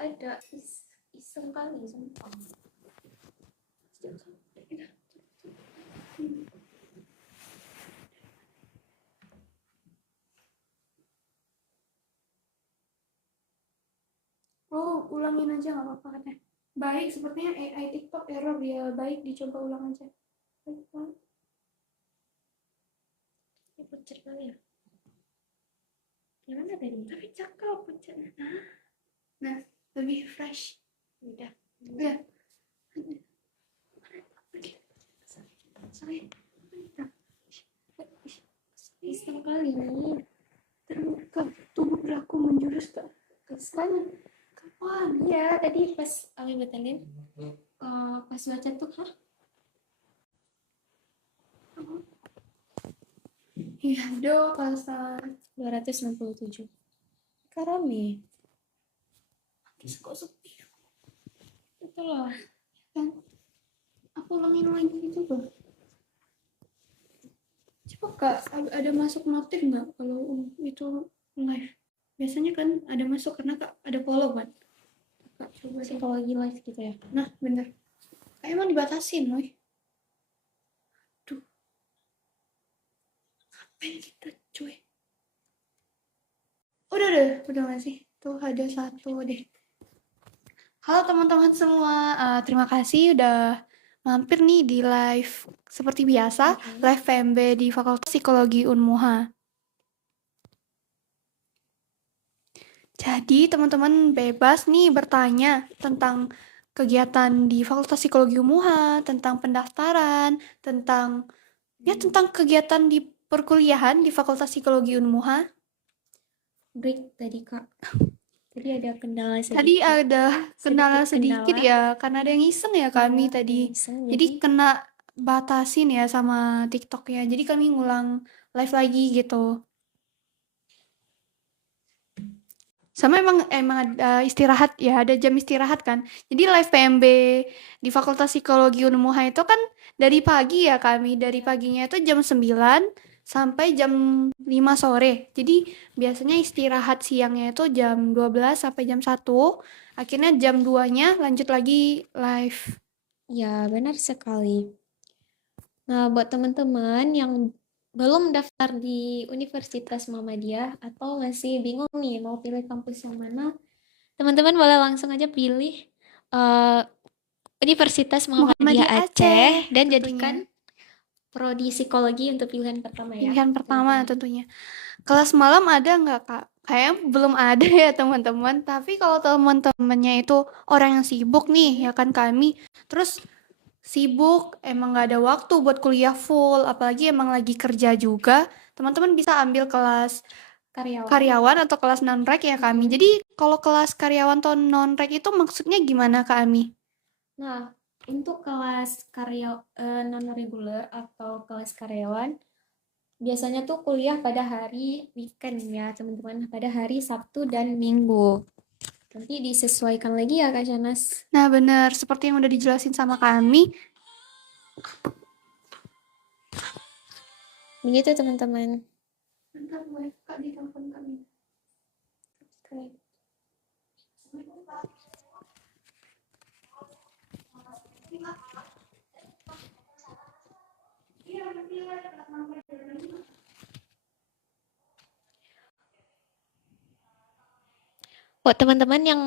ada. Iseng kali, sumpah. Ulangin aja nggak apa-apa katanya. Baik, sepertinya AI TikTok error ya. Baik, dicoba ulang aja. Baik, Bang. Ini pencet kali ya. Gimana tadi? Tapi cakep pencetnya. Nah, lebih fresh. Udah. Udah. Sorry. Iseng kali nih. Terluka. Tubuh beraku menjurus ke sana. Kapan? Ya, tadi pas Ami batalin. Pas baca tuh, hah? Iya, pasal 267. Karame. kok sepi. Itu loh. Kan? Aku ulangin lagi gitu loh. Coba Kak, ada masuk notif nggak kalau itu live? Biasanya kan ada masuk karena Kak ada follow kan. Kak, coba Sih kalau lagi live gitu ya. Nah, bener. Kayak emang dibatasin loh. Duh. Ngapain kita cuy? Udah masih. Tuh ada satu deh. Halo teman-teman semua, terima kasih udah mampir nih di live seperti biasa, live PMB di Fakultas Psikologi Unmuha. Jadi teman-teman bebas nih bertanya tentang kegiatan di Fakultas Psikologi Unmuha, tentang pendaftaran, tentang kegiatan di perkuliahan di Fakultas Psikologi Unmuha. Break tadi, Kak. Tadi ada kendala sedikit. Tadi ada kendala sedikit ya, karena ada yang iseng ya kami tadi. Jadi kena batasin ya sama TikTok ya. Jadi kami ngulang live lagi gitu. Sama emang ada istirahat ya, ada jam istirahat kan. Jadi live PMB di Fakultas Psikologi Unmuha itu kan dari pagi ya kami. Dari paginya itu jam 9 sampai jam 5 sore. Jadi biasanya istirahat siangnya itu jam 12 sampai jam 1. Akhirnya jam 2-nya lanjut lagi live. Ya, benar sekali. Nah, buat teman-teman yang belum daftar di Universitas Muhammadiyah atau masih bingung nih mau pilih kampus yang mana, teman-teman boleh langsung aja pilih Universitas Muhammadiyah Aceh dan tentunya. jadikan prodi psikologi untuk pilihan pertama ya. Pilihan pertama tentunya. Kelas malam ada nggak Kak? Kayaknya belum ada ya teman-teman. Tapi kalau teman-temannya itu orang yang sibuk nih, ya kan kami. Terus sibuk, emang nggak ada waktu buat kuliah full, apalagi emang lagi kerja juga. Teman-teman bisa ambil kelas karyawan atau kelas non-rek ya kami. Jadi kalau kelas karyawan atau non-rek itu maksudnya gimana Kak Ami? Nah, untuk kelas non-reguler atau kelas karyawan, biasanya tuh kuliah pada hari weekend ya teman-teman, pada hari Sabtu dan Minggu. Nanti disesuaikan lagi ya Kak Shanas. Nah benar, seperti yang udah dijelasin sama kami. Begitu teman-teman. Bentar boleh Kak ditelepon kami. Buat teman-teman yang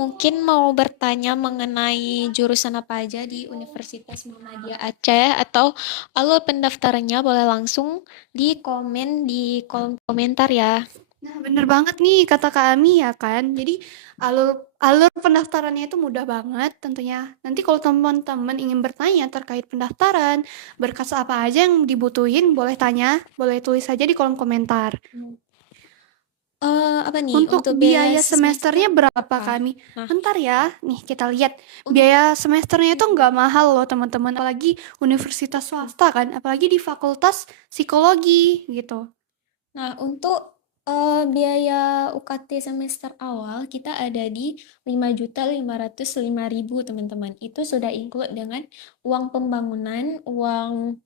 mungkin mau bertanya mengenai jurusan apa aja di Universitas Muhammadiyah Aceh atau alur pendaftarannya, boleh langsung di komen di kolom komentar ya. Nah, bener banget nih kata kami ya kan. Jadi alur pendaftarannya itu mudah banget tentunya. Nanti kalau teman-teman ingin bertanya terkait pendaftaran, berkas apa aja yang dibutuhin, boleh tanya, boleh tulis saja di kolom komentar. Apa nih Untuk biaya semesternya berapa kami? Bentar ya, nih kita lihat. Biaya semesternya itu nggak mahal loh teman-teman. Apalagi universitas swasta kan, apalagi di fakultas psikologi gitu. Nah, untuk biaya UKT semester awal kita ada di 5.505.000 teman-teman. Itu sudah include dengan uang pembangunan, uang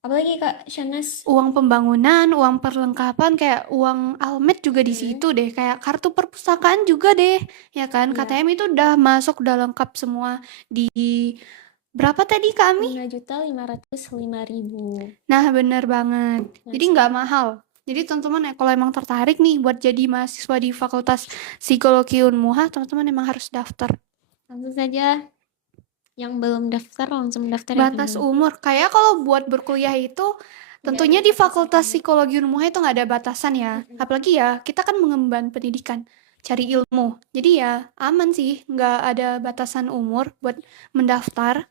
Apalagi Kak Shanas? Uang pembangunan, uang perlengkapan, kayak uang almet juga di Mm-mm. situ deh. Kayak kartu perpustakaan juga deh, ya kan? Iya, KTM itu udah masuk, udah lengkap semua di berapa tadi kami? 5.505.000. Nah, bener banget. Nah, Jadi nggak mahal. Jadi teman-teman kalau emang tertarik nih buat jadi mahasiswa di Fakultas Psikologi Unmuha, teman-teman emang harus daftar. langsung saja yang belum daftar langsung daftar ya Batas teman-teman. umur, kayak kalau buat berkuliah itu Nggak ada tentunya di batasan Fakultas umur. Psikologi Unmuha itu nggak ada batasan ya. Mm-mm. Apalagi ya, kita kan mengemban pendidikan, cari ilmu. Jadi ya aman sih, nggak ada batasan umur buat mendaftar.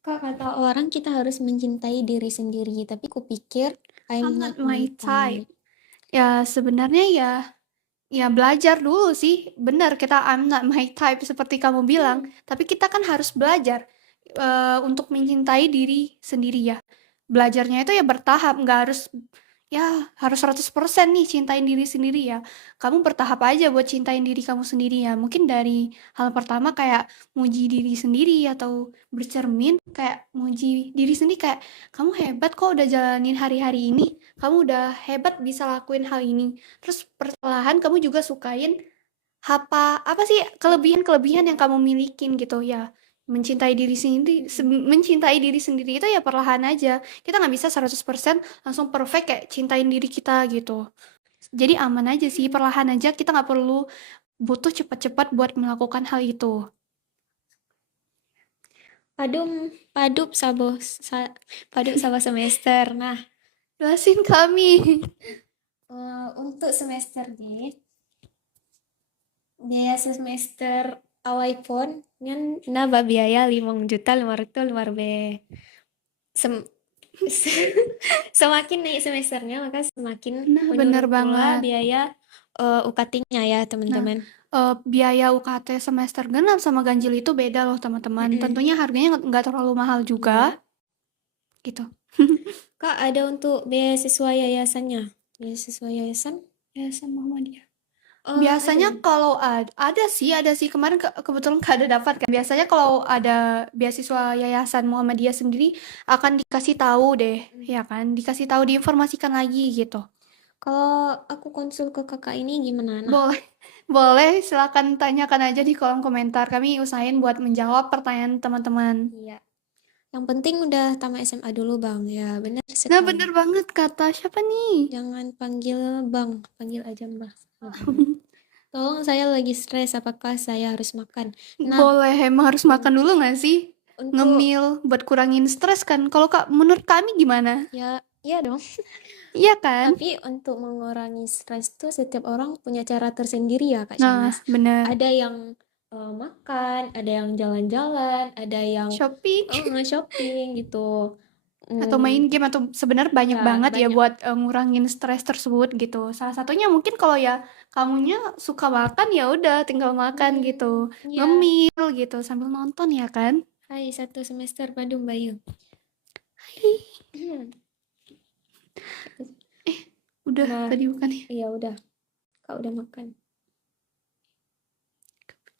Kak, kata orang kita harus mencintai diri sendiri, tapi kupikir I'm I'm not not my my type. type. Ya sebenarnya ya, ya belajar dulu sih. Benar kita I'm not my type seperti kamu bilang. Hmm. Tapi kita kan harus belajar untuk mencintai diri sendiri ya. Belajarnya itu ya bertahap, nggak harus ya harus 100% nih cintain diri sendiri ya. Kamu bertahap aja buat cintain diri kamu sendiri ya. Mungkin dari hal pertama kayak muji diri sendiri atau bercermin kayak muji diri sendiri kayak kamu hebat kok udah jalanin hari-hari ini. Kamu udah hebat bisa lakuin hal ini. Terus perlahan kamu juga sukain apa sih kelebihan-kelebihan yang kamu milikin gitu ya. Mencintai diri sendiri itu ya perlahan aja. Kita nggak bisa 100% langsung perfect kayak cintain diri kita gitu. Jadi aman aja sih, perlahan aja, kita nggak perlu butuh cepat-cepat buat melakukan hal itu. Padum, padup sabo, padup sabo semester. Nah, Jelasin kami. untuk semester D, biaya semester awal pun ngan nambah biaya 5.500.000 Sem- semakin naik semesternya maka semakin Nah, bener menurun pula banget. biaya UKT-nya ya Nah, teman-teman. biaya UKT semester genap sama ganjil itu beda loh teman-teman. Mm-mm. Tentunya harganya nggak terlalu mahal juga, Iya. gitu. Kak, ada untuk beasiswa yayasannya. Beasiswa yayasan? Ya sama Muhammadiyah. Ada Biasanya ya? kalau ada sih kemarin kebetulan gak ada dapat kan. Biasanya kalau ada beasiswa Yayasan Muhammadiyah sendiri akan dikasih tahu deh, Mm. ya kan? Dikasih tahu, diinformasikan lagi gitu. Kalau aku konsul ke kakak ini gimana? Nah, Boleh, boleh silakan tanyakan aja di kolom komentar. Kami usahain buat menjawab pertanyaan teman-teman. iya. Yang penting udah tamat SMA dulu, Bang. Ya, benar Nah, sekali. bener banget kata siapa nih? Jangan panggil Bang, panggil aja Mbak. Tolong saya lagi stres, apakah saya harus makan? Nah, Boleh, emang harus makan dulu untuk nggak sih? untuk Ngemil buat kurangin stres kan. Kalau Kak, menurut kami gimana? ya, iya dong. Iya kan? Tapi untuk mengurangi stres tuh setiap orang punya cara tersendiri ya, Kak Shanas. Nah, bener. Ada yang makan, ada yang jalan-jalan, ada yang Shopping. shopping gitu. Atau main Hmm, game atau sebenarnya banyak ya banget ya banyak. buat ngurangin stres tersebut gitu. Salah satunya mungkin kalau ya kamunya suka makan ya udah tinggal makan gitu. Ya. Ngemil gitu sambil nonton ya kan. Hai, satu semester Bandung Bayu. Udah Nah, tadi bukan ya. iya udah. Kak udah makan.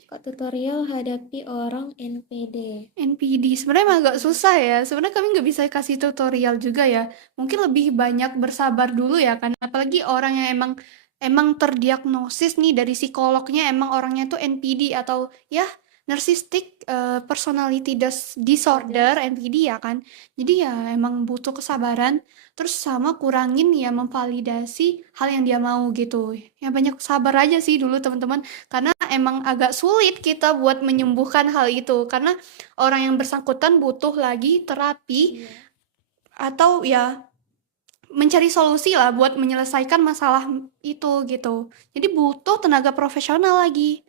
Kak tutorial hadapi orang NPD. NPD sebenarnya emang agak susah ya. Sebenarnya kami nggak bisa kasih tutorial juga ya. Mungkin lebih banyak bersabar dulu ya kan. Apalagi orang yang emang emang terdiagnosis nih dari psikolognya emang orangnya tuh NPD atau ya narcissistic personality disorder NPD ya kan. Jadi ya emang butuh kesabaran. Terus sama kurangin ya memvalidasi hal yang dia mau gitu. Ya banyak sabar aja sih dulu teman-teman. Karena emang agak sulit kita buat menyembuhkan hal itu karena orang yang bersangkutan butuh lagi terapi Iya. atau ya mencari solusi lah buat menyelesaikan masalah itu gitu. Jadi butuh tenaga profesional lagi.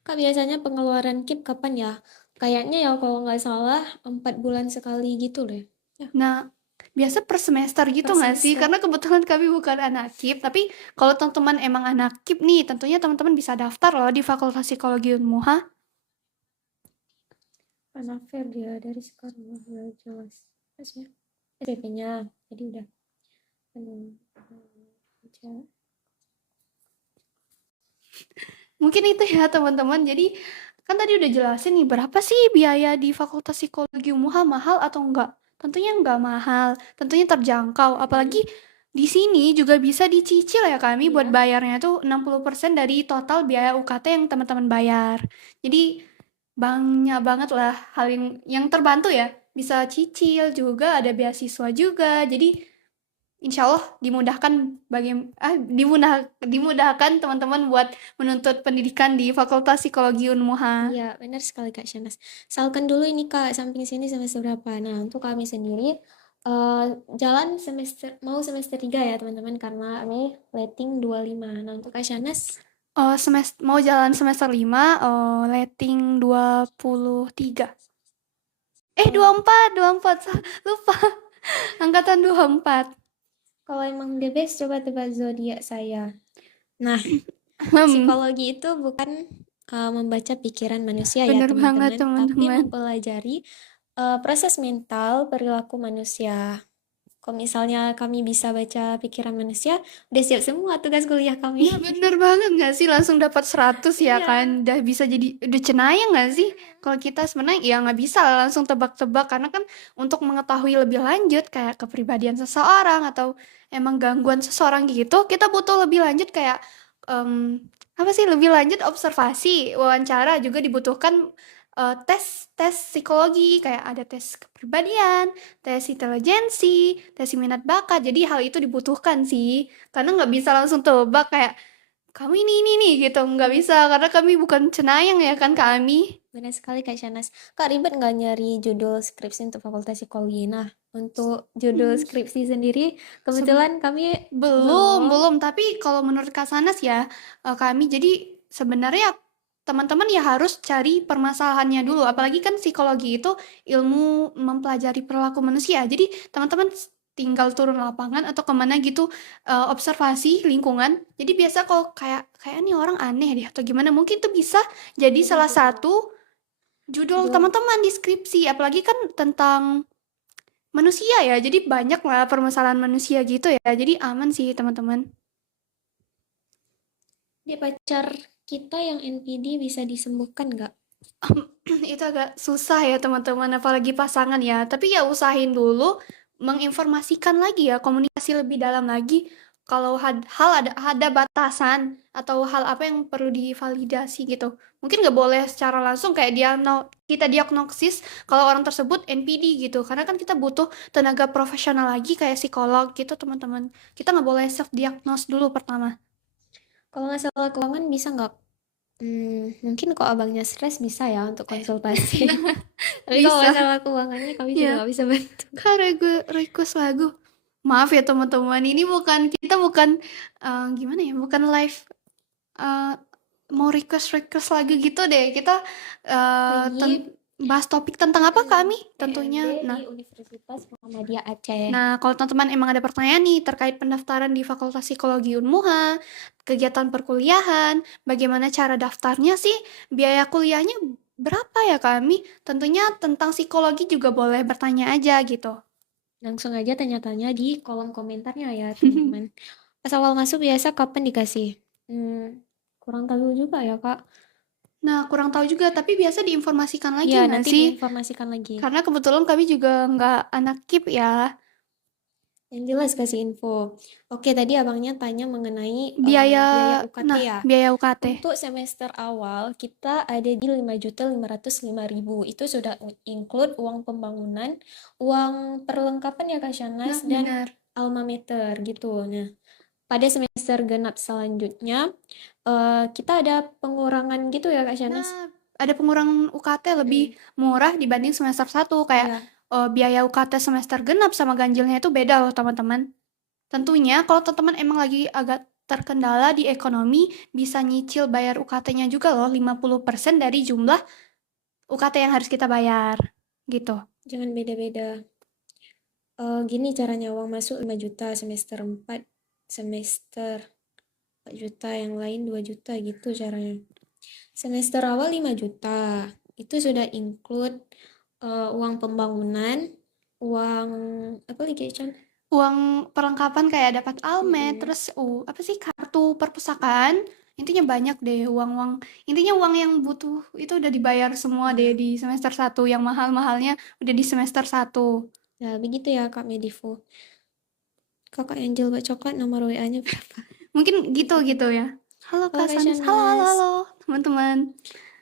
Kak biasanya pengeluaran KIP kapan ya? Kayaknya ya kalau nggak salah 4 bulan sekali gitu deh. Ya, Nah, biasa per semester gitu per nggak sih? semester. Karena kebetulan kami bukan anak KIP, tapi kalau teman-teman emang anak KIP nih, tentunya teman-teman bisa daftar loh di Fakultas Psikologi Unmuha. Karena fair dia dari sekarang udah jelas. Terus ya, SPP-nya. Jadi udah. Aja. Mungkin itu ya teman-teman. Jadi kan tadi udah jelasin nih berapa sih biaya di Fakultas Psikologi Unmuha, mahal atau enggak? tentunya nggak mahal, tentunya terjangkau. Apalagi di sini juga bisa dicicil ya kami buat Iya. bayarnya tuh 60% dari total biaya UKT yang teman-teman bayar. Jadi banyak banget lah hal yang terbantu ya. Bisa cicil juga, ada beasiswa juga. Jadi insya Allah dimudahkan dimudahkan teman-teman buat menuntut pendidikan di Fakultas Psikologi Unmuha. Iya, benar sekali Kak Shanas. Salkan dulu ini Kak, samping sini semester berapa. Nah, untuk kami sendiri, eh jalan semester 3 ya teman-teman, karena kami rating 25. Nah, untuk Kak Shanas, Mau jalan semester 5, rating 23. eh, 24, 24. Lupa. Angkatan 24. kalau emang the best, coba tebak zodiak saya. Nah, Hmm, psikologi itu bukan membaca pikiran manusia ya bener banget teman-teman, tapi teman-teman. mempelajari proses mental perilaku manusia. Kalau misalnya kami bisa baca pikiran manusia, udah siap semua tugas kuliah kami. Iya bener banget gak sih langsung dapat 100 ya Iya. kan. Udah bisa jadi udah cenayang gak sih? Kalau kita sebenarnya ya nggak bisa lah langsung tebak-tebak karena kan untuk mengetahui lebih lanjut kayak kepribadian seseorang atau emang gangguan seseorang gitu, kita butuh lebih lanjut kayak em, apa sih lebih lanjut observasi, wawancara juga dibutuhkan tes tes psikologi kayak ada tes kepribadian, tes intelijensi, tes minat bakat. Jadi hal itu dibutuhkan sih. Karena nggak bisa langsung tebak kayak kamu ini nih gitu nggak bisa karena kami bukan cenayang ya kan Iya, kami. benar sekali Kak Shanas. Kak, ribet nggak nyari judul skripsi untuk Fakultas Psikologi? Nah, untuk judul Hmm, skripsi sendiri, sebe- kebetulan kami belum belum. belum tapi kalau menurut Kak Sanas ya kami jadi sebenarnya teman-teman ya harus cari permasalahannya dulu apalagi kan psikologi itu ilmu mempelajari perilaku manusia jadi teman-teman tinggal turun lapangan atau kemana gitu observasi lingkungan jadi biasa kalau kayak nih orang aneh deh atau gimana mungkin itu bisa jadi Jadi salah judul. satu judul Judul. teman-teman di skripsi apalagi kan tentang manusia ya jadi banyak lah permasalahan manusia gitu ya jadi aman sih teman-teman. Dia pacar kita yang NPD bisa disembuhkan nggak? Itu agak susah ya teman-teman apalagi pasangan ya tapi ya usahain dulu menginformasikan lagi ya komunikasi lebih dalam lagi kalau hal ada batasan atau hal apa yang perlu divalidasi gitu mungkin nggak boleh secara langsung kayak dia kita diagnosis kalau orang tersebut NPD gitu karena kan kita butuh tenaga profesional lagi kayak psikolog gitu teman-teman kita nggak boleh self diagnose dulu pertama. Kalau masalah keuangan bisa nggak? Mungkin kok abangnya stres bisa ya untuk konsultasi. Tapi kalau Bisa masalah keuangannya kami juga ya. nggak bisa bantu. Kak request lagu. Maaf ya teman-teman, ini kita bukan gimana ya, bukan live eh, mau request lagu gitu deh. Kita eh, Lagi ten- bahas topik tentang apa kami tentunya. PMB di Nah, Universitas Muhammadiyah Aceh. nah kalau teman-teman emang ada pertanyaan nih terkait pendaftaran di Fakultas Psikologi Unmuha, kegiatan perkuliahan, bagaimana cara daftarnya sih, biaya kuliahnya berapa ya kami? Tentunya tentang psikologi juga boleh bertanya aja gitu. Langsung aja tanya-tanya di kolom komentarnya ya teman-teman. Pas awal masuk biasa kapan dikasih? Kurang tahu juga ya Kak. Nah, kurang tahu juga, tapi biasa diinformasikan lagi Ya, nggak nanti sih? diinformasikan lagi. Karena kebetulan kami juga nggak anak KIP ya. Yang jelas kasih info. Oke, tadi abangnya tanya mengenai Biaya, biaya UKT nah, ya. biaya UKT. Untuk semester awal kita ada di 5.505.000. Itu sudah include uang pembangunan, uang perlengkapan ya Kak Shanas, Nah, dan benar. alma mater gitu. Nah, pada semester genap selanjutnya kita ada pengurangan gitu ya Kak Shanas. Nah, ada pengurangan UKT lebih Mm, murah dibanding semester satu Kayak iya, biaya UKT semester genap sama ganjilnya itu beda loh, teman-teman. Tentunya kalau teman-teman emang lagi agak terkendala di ekonomi, bisa nyicil bayar UKT-nya juga loh, 50% dari jumlah UKT yang harus kita bayar. Gitu. jangan beda-beda. Gini caranya uang masuk 5 juta semester 4, semester 4 juta, yang lain 2 juta gitu caranya. Semester awal 5 juta. Itu sudah include uang pembangunan, uang apa lagi, Chan? Uang perlengkapan kayak dapat almet, Mm-mm. terus apa sih kartu perpustakaan. Intinya banyak deh uang-uang. Intinya uang yang butuh itu udah dibayar semua deh Ya, di semester satu. Yang mahal-mahalnya udah di semester satu. Nah, begitu ya Kak Medivo. Kakak Angel Bacokat nomor WA-nya berapa? Mungkin gitu ya. Halo Halo Kak Kak Sanis, halo halo Shanas. halo teman-teman.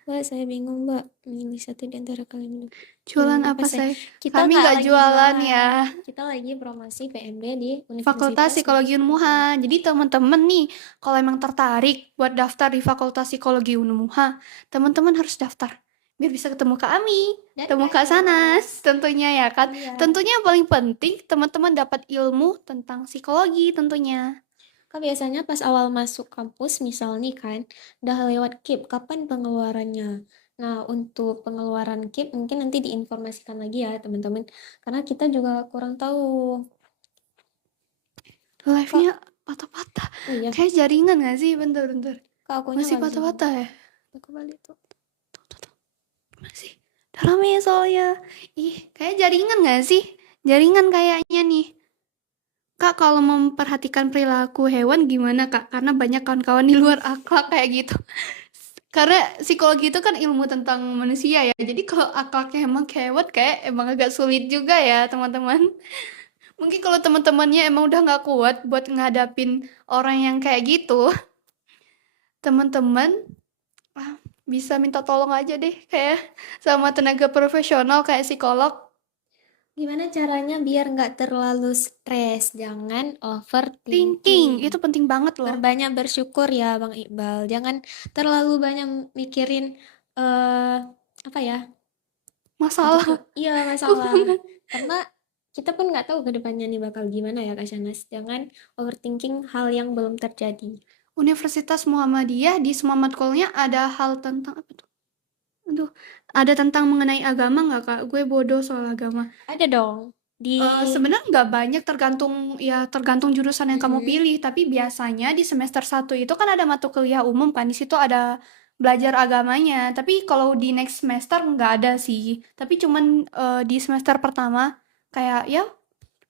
Mbak, saya bingung Mbak. Milih satu di antara kalian dulu. Jualan Apa apa saya? saya? Kita Kami nggak nggak lagi jualan ya. jualan. Kita lagi promosi PMB di Fakultas Universitas Psikologi Unmuha. Jadi teman-teman nih, kalau emang tertarik buat daftar di Fakultas Psikologi Unmuha, teman-teman harus daftar. Biar bisa ketemu Kak Ami, Dan ketemu Kak Kak. Sanas, tentunya ya kan. Iya. Tentunya yang paling penting, teman-teman dapat ilmu tentang psikologi tentunya. Kak biasanya pas awal masuk kampus misal nih kan, udah lewat KIP, kapan pengeluarannya? Nah, untuk pengeluaran KIP mungkin nanti diinformasikan lagi ya teman-teman. Karena kita juga kurang tahu. Kak, Live-nya patah-patah. oh iya, Kayak jaringan gak sih? Bentar-bentar. Kak akunya Masih nggak bisa nyala. patah-patah ya? Aku balik tuh. Tuh, tuh, tuh. Masih. Udah rame ya soalnya. Ih, kayak jaringan gak sih? Jaringan kayaknya nih. Kak, kalau memperhatikan perilaku hewan gimana, Kak? Karena banyak kawan-kawan di luar akhlak kayak gitu. Karena psikologi itu kan ilmu tentang manusia ya. Jadi kalau akhlaknya emang kewet kayak emang agak sulit juga ya, teman-teman. Mungkin kalau teman-temannya emang udah nggak kuat buat ngadapin orang yang kayak gitu, teman-teman bisa minta tolong aja deh kayak sama tenaga profesional kayak psikolog. Gimana caranya biar nggak terlalu stres? Jangan Thinking, overthinking. itu penting banget loh. Berbanyak bersyukur ya Bang Iqbal. Jangan terlalu banyak mikirin eh apa ya? Masalah. Iya masalah. Karena kita pun nggak tahu ke depannya nih bakal gimana ya Kak Shanas. Jangan overthinking hal yang belum terjadi. Universitas Muhammadiyah di semua matkulnya ada hal tentang apa tuh? Aduh, ada tentang mengenai agama nggak, Kak? Gue bodoh soal agama. Ada dong di Sebenarnya nggak banyak, tergantung jurusan yang kamu Mm-mm. pilih. Tapi biasanya di semester satu itu kan ada mata kuliah umum kan. Di situ ada belajar agamanya. Tapi kalau di next semester nggak ada sih. Tapi cuman di semester pertama kayak ya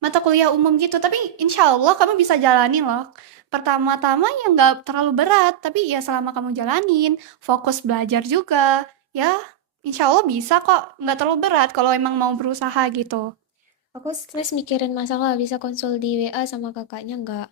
mata kuliah umum gitu. Tapi insya Allah kamu bisa jalanin loh. Pertama-tama ya nggak terlalu berat. Tapi ya selama kamu jalanin, fokus belajar juga. Ya insya Allah bisa kok. Nggak terlalu berat kalau emang mau berusaha gitu. Aku stres mikirin masalah bisa konsul di WA sama kakaknya nggak?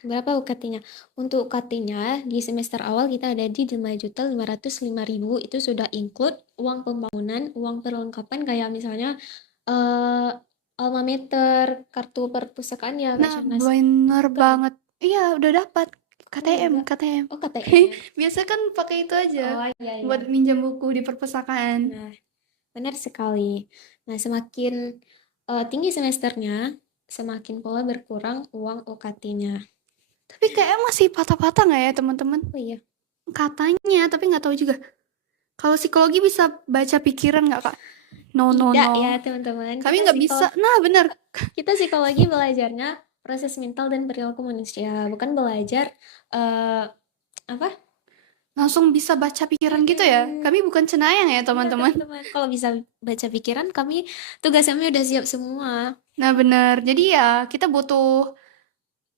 Berapa UKT-nya? Untuk UKT-nya di semester awal kita ada di 5.505.000 itu sudah include uang pembangunan, uang perlengkapan kayak misalnya eh alma mater, kartu perpustakaan ya Kak Nah, Shanas. bener Udah ya? banget. Iya, udah dapat. Oh KTM, enggak. KTM. Oh KTM. Biasa kan pakai itu aja Oh iya iya. buat minjam buku di perpustakaan. Nah, benar sekali. Nah, semakin tinggi semesternya, semakin pola berkurang uang UKT-nya. Tapi kayaknya masih patah-patah nggak ya, teman-teman? Oh iya. Katanya, tapi nggak tahu juga. Kalau psikologi bisa baca pikiran nggak, Kak? No, no, Tidak ya, no. teman-teman. Kami nggak bisa. Nah, bener. Kita psikologi belajarnya proses mental dan perilaku manusia, bukan belajar eh apa? Langsung bisa baca pikiran gitu ya. Mm-mm. Kami bukan cenayang ya, Iya, teman-teman. teman-teman. Kalau bisa baca pikiran, kami tugasnya udah siap semua. Nah, bener. Jadi ya, kita butuh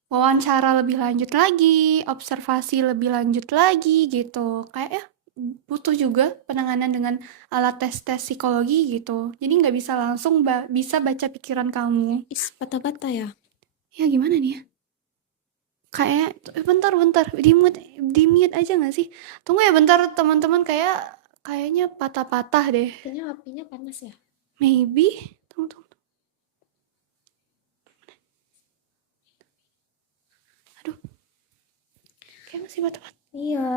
wawancara lebih lanjut lagi, observasi lebih lanjut lagi gitu. Kayak ya butuh juga penanganan dengan alat tes-tes psikologi gitu. Jadi nggak bisa langsung bisa baca pikiran kamu. Is, patah-patah ya. Ya gimana nih ya? Kayak bentar, di mute aja nggak sih? Tunggu ya bentar teman-teman kayaknya patah-patah deh. Kayaknya apinya panas ya. Maybe. Tunggu. Aduh, kayak masih patah-patah. Iya.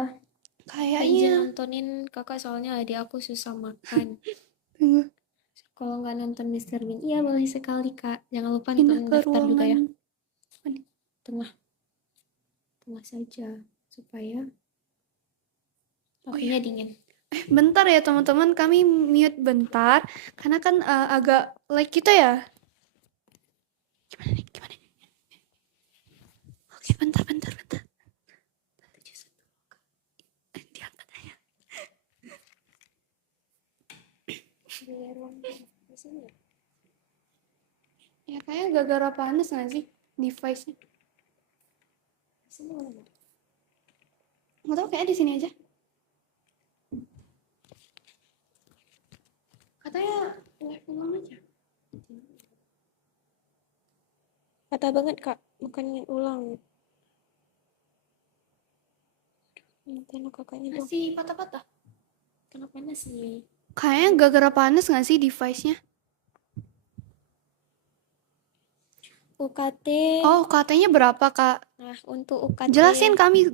Kak izin Kayaknya. nontonin kakak soalnya adik aku susah makan. Tunggu, Kalau nggak nonton Mister Bean, iya boleh sekali kak. Jangan lupa nonton pindah ke daftar juga ruangan. ya. Tengah, tengah saja supaya Oh apinya iya. dingin. Bentar ya teman-teman, kami mute bentar karena kan agak lag gitu ya. Gimana nih? Gimana nih? Oke, bentar. Diangkat aja. Di ruang di sini ya. Ya kayaknya gara-gara panas nggak sih device-nya? Di sini mana? Nggak tahu, kayak di sini aja. Katanya live ulang Patah banget, Kak. Bukan ulang. Tengok kakaknya dong. Masih patah-patah. Kenapa sih? Kayaknya gara-gara panas nggak sih device-nya? UKT. Oh, katanya berapa, Kak? Nah, untuk UKT. Jelasin kami.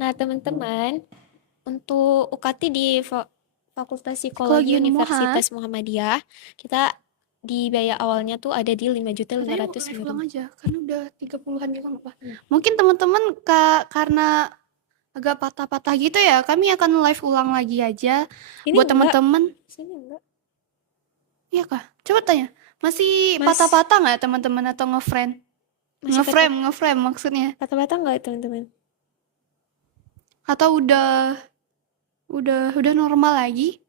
Nah, teman-teman, untuk UKT di Fakultas Psikologi Psikologi Unmuha. Universitas Muhammadiyah, kita di biaya awalnya tuh ada di Katanya 5.500.000. live ulang aja, kan udah 30-an juga nggak apa. Hmm. Mungkin teman-teman karena agak patah-patah gitu ya, kami akan live ulang lagi aja. Ini Buat enggak. teman-teman. Sini enggak. Iya kah? Coba tanya. Masih Mas, patah-patah nggak teman-teman atau ngefriend? masih Ngeframe maksudnya. patah-patah enggak, teman-teman? Atau udah normal lagi?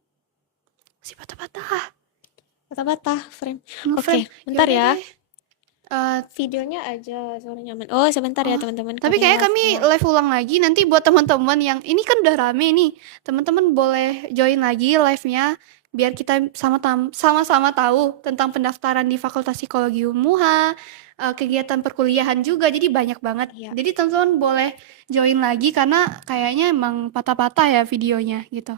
Masih patah-patah. Patah-patah, frame. Ngeframe. Oke, bentar Yaudah ya. deh. Eh, Videonya aja soalnya nyaman. Oh, sebentar ya, Oh, teman-teman. tapi kayak kami live ulang lagi nanti buat teman-teman yang ini kan udah rame nih. Teman-teman boleh join lagi live-nya biar kita sama-sama tahu tentang pendaftaran di Fakultas Psikologi Unmuha, kegiatan perkuliahan juga. Jadi banyak banget. Iya. Jadi teman-teman boleh join lagi karena kayaknya emang patah-patah ya videonya gitu.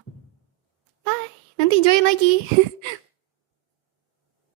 Bye. Nanti join lagi.